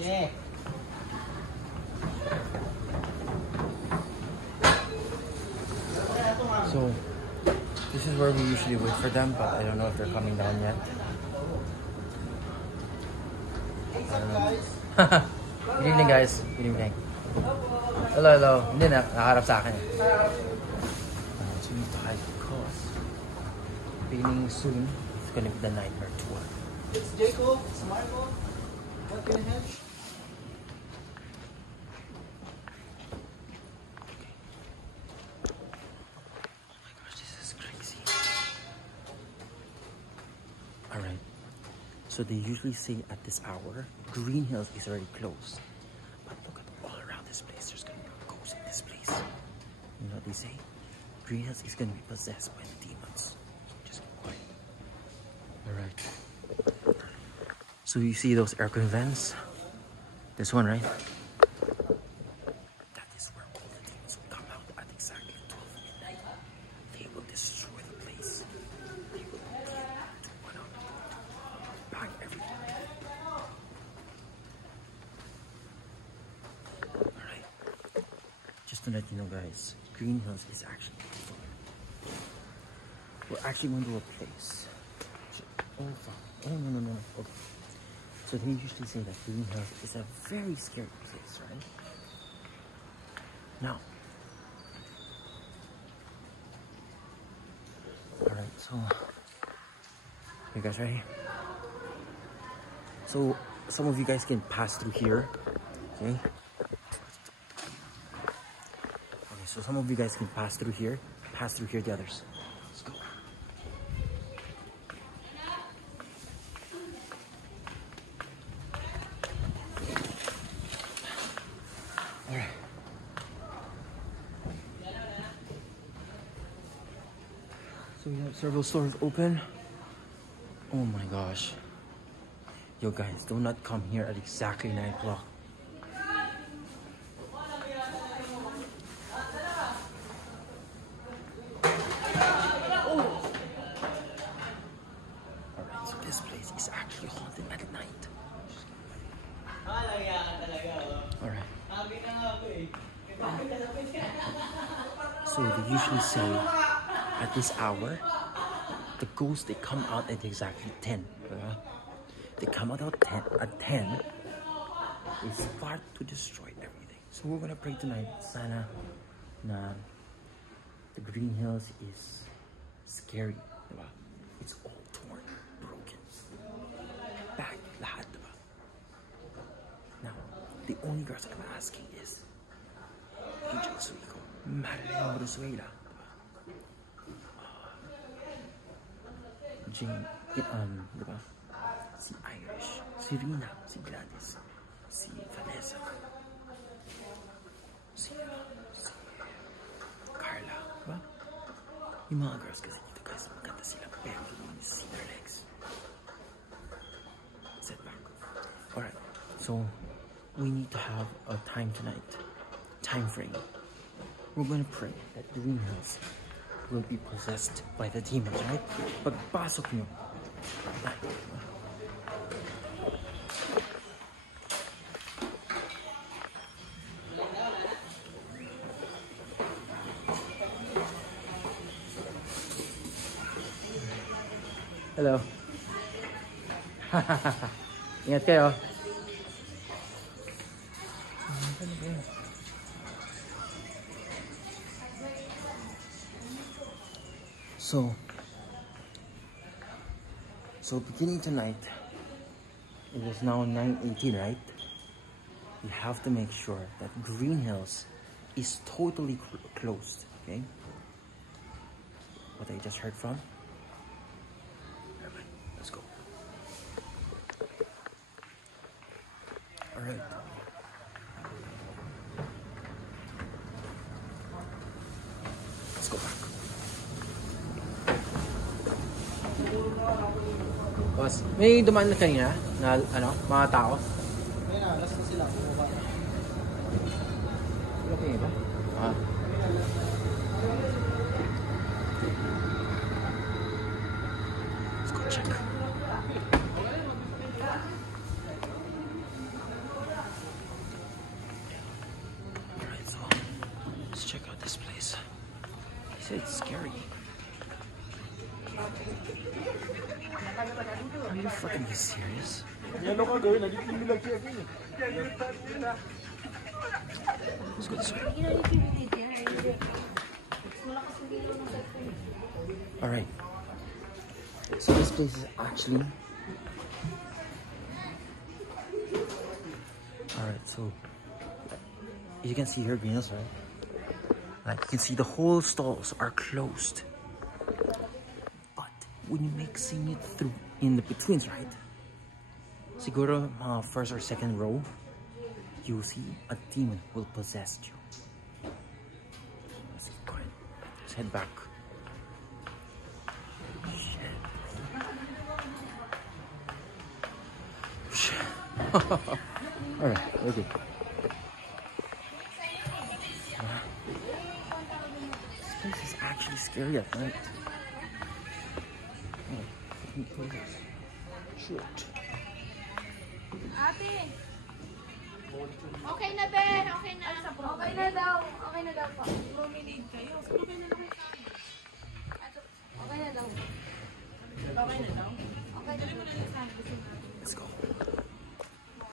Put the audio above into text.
Yeah. So, this is where we usually wait for them, but I don't know if they're coming down yet. Good evening, guys. Good evening. Hello, hello. Hindi na, nakaharap sa akin. So we need to hide because beginning soon, it's gonna be the nightmare tour. It's Jacob, it's Marco. What can I have? Alright, so they usually say at this hour, Green Hills is already closed. But look at all around this place, there's gonna be a ghost in this place. You know what they say? Green Hills is gonna be possessed by the demons. So just keep quiet. Alright. So you see those aircon vents? This one, right? That is where all the demons will come out at exactly 12 midnight. They will destroy the place. They will bang everything. Alright. Just to let you know, guys, Green Hills is actually full. We're actually going to a place. Oh, fuck. Oh, no. Okay. So they usually say that Green Hills is a very scary place, right? Now. Alright, so you guys ready? So some of you guys can pass through here. Okay. Okay, so some of you guys can pass through here. Pass through here, the others. Let's go. Alright. So we have several stores open. Oh my gosh. Yo guys, do not come here at exactly 9 o'clock. Alright, so this place is actually haunted at night. Alright. So they usually say at this hour, the ghosts, they come out at exactly 10. They come out at 10. They start to destroy everything. So we're gonna pray tonight. Sana na the Green Hills is scary, diba? It's all torn, broken. Back, lahat, diba? Now, the only girls that I'm asking is Angel Suico, Marilyn Venezuela, Jane, diba? Si Irish, si Rina, si Gladys, si Vanessa, si Carla, diba? Yung mga girls kasi dito guys, maganda sila pero you see their legs. Sit back. Alright, so we need to have a time tonight. Time frame. We're gonna pray that Green Hills will be possessed by the demons, right? Pagpasok nyo. Hello. Ingat kayo. So beginning tonight, it is now 9:18, right? We have to make sure that Green Hills is totally closed, okay? What I just heard from? Let's go. All right. Let's go back. Boss, may dumaan na kanina na mga tao? Ayun na, last na sila. Bumaba na. Wala pa yung iba? Ah. Let's go check. Are you fucking serious? Ano ka gawin? Naging lang siya gini. Let's go this way. Alright. So this place is actually... Alright, so... You can see here greenhouse, right? Like you can see the whole stalls are closed. But when you mixing it through in the betweens, right? Siguro first or second row, you'll see a demon will possess you. Let's see, go ahead. Let's head back. Shit. Alright, okay. This place is actually scary at night. Oh, fucking police. Shit. Ate! Okay na, be! Okay na. Okay na daw. Okay na daw po. Promenade kayo. Okay na lang kayo. Okay na daw. Okay na daw? Okay na daw. Let's go.